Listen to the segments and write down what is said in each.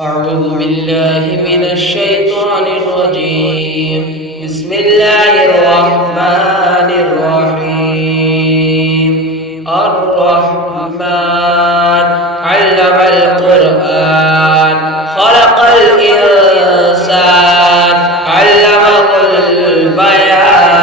أعوذ بالله من الشيطان الرجيم. بسم الله الرحمن الرحيم. الرحمن علم القرآن خلق الإنسان علمه البيان.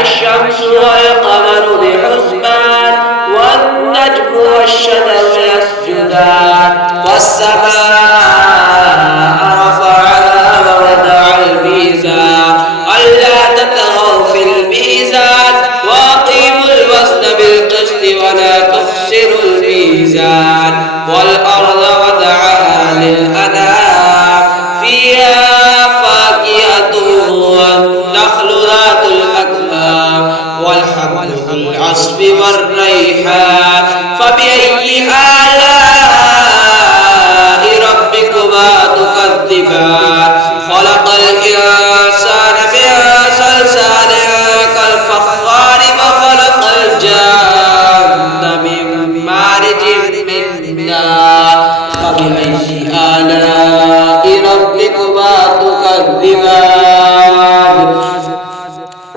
الشمس والقمر بحسبان والنجم والشجر يسجدان والسماء رفعها ووضع الميزان ألا تطغوا في الميزان وأقيموا الوزن بالقسط ولا تخسروا الميزان والأرض وضعها للأنام فيها فاكهة والنخل ذات الأكمام والحب ذو العصف والريحان فبأي آلاء ربكما تكذبان خلق الإنسان من صلصال كالفخار وخلق الجن من مارج من نار فبأي آلاء ربكما تكذبان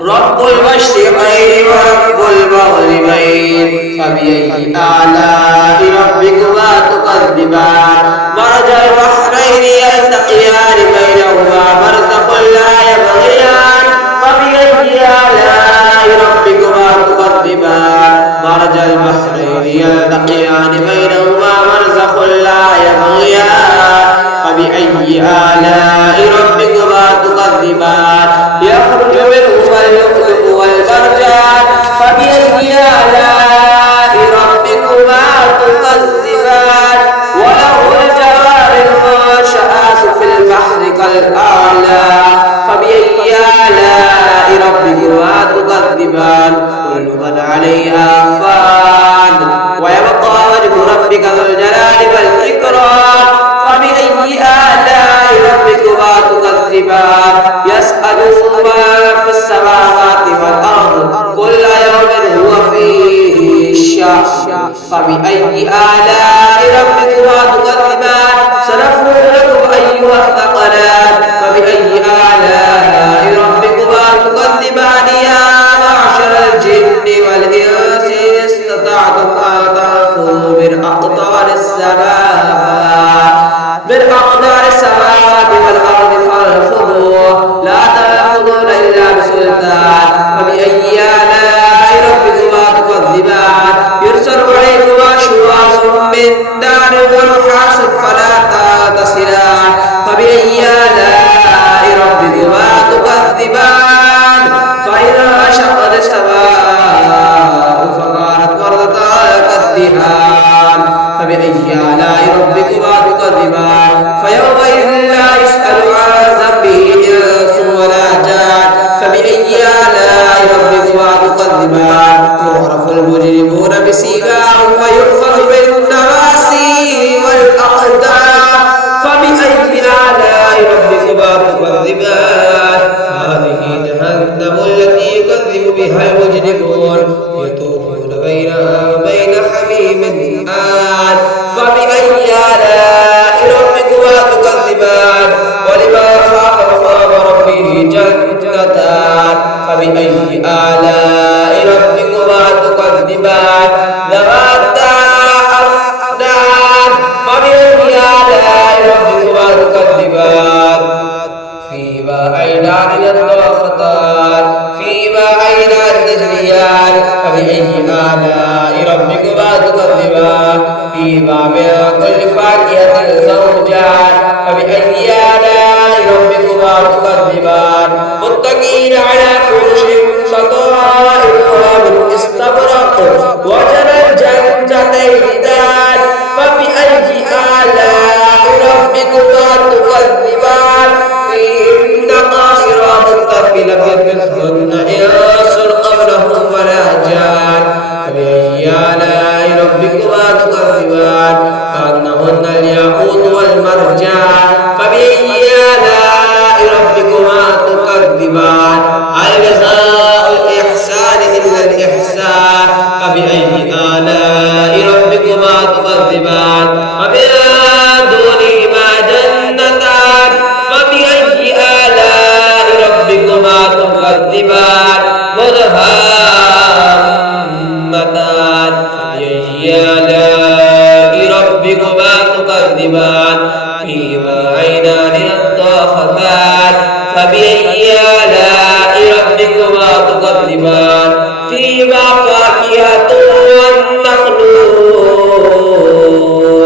رب المشرقين ورب المغربين فبأي آلاء ربكما تكذبان مرج البحرين يلتقيان بينهما برزخ لا يبغيان فبأي آلاء ربكما تكذبان مرج البحرين يلتقيان بينهما برزخ لا يبغيان فبأي آلاء ربكما تكذبان يخرج منهما اللؤلؤ والمرجان فبأي آلاء ربكما تكذبان وله الجوار المنشآت في البحر كالأعلام فبأي آلاء ربكما تكذبان كل من عليها فان ويبقى وجه ربك ذو الجلال والإكرام فبأي آلاء ربكما تكذبان يسأله من في السماوات والأرض كل يوم هو فيه شأن فبأي آلاء ربكما تكذبان سنفرغ لكم أيها الثقلان فبأي آلاء ربكما تكذبان يا معشر الجن والإنس إن استطعتم أن تنفذوا من أقطار السماوات والأرض فانفذوا لا تنفذون إلا بسلطان فبأي آلاء ربكما تكذبان يرسل عليكما شواظ من نار ونحاس فلا تنتصران فبأي آلاء ربكما تكذبان فإذا انشقت السماء فكانت وردة كالدهان فبأي آلاء ربكما تكذبان فيومئذ لا يسأل عن ذنبه إنس ولا جان فبأي آلاء ربكما تكذبان يعرف المجرمون بسيماهم ويؤخذ بالنواسي والأقدام فبأي آلاء ربكما تكذبان هذه جهنم التي يكذب بها المجرمون يطوفون بينها وبين حميم آن فبأي آلاء ربكما تكذبان ولمن خاف مقام ربه جنتان فبأي آلاء ربكما تكذبان ذواتا أفنان فبأي آلاء ربكما تكذبان فيما عينان يتوفتان فيما عينان تجريان فبأي آلاء ربكما تكذبان فيما من كل فاكهة زوجان فبأي آلاء ربكما تكذبان متكئين على فرش بطائنها من استبرق وجنى الجنتين دان فبأي آلاء ربكما تكذبان فيهن قاصرات الطرف لم يطمثهن إنس قبلهم ولا جان فبأي آلاء ربكما تكذبان كأنهن الياقوت والمرجان فبأي آلاء ربكما تكذبان هل جزاء الإحسان إلا الإحسان فبأي آلاء ربكما تكذبان ومن دون تكذبان فيهما عينان نضاختان فبأي آلاء ربكما تكذبان فيهما فاكهة والنخل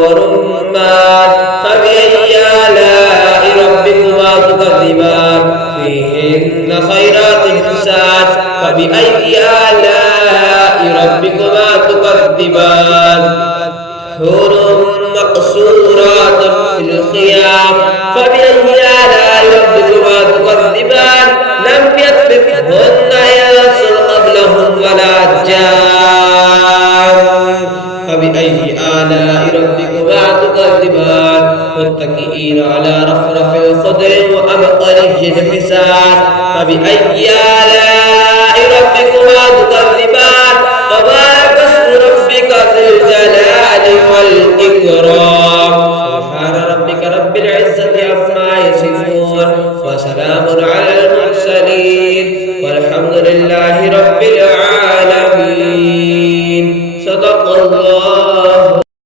ورمان فبأي آلاء ربكما تكذبان فيهن خيرات حسان فبأي آلاء ربكما تكذبان حور مقصورات في الخيام فبأي آلاء ربكما تكذبان لم يطمثهن إنس قبلهم ولا جان فبأي آلاء ربكما تكذبان متكئين على رفرف خضر وأبقري حسان فبأي آلاء ربكما تكذبان تبارك اسم ربك ذي الجلال والإكرام سبحان ربك رب العزة عما يصفون وسلام على المرسلين والحمد لله رب العالمين.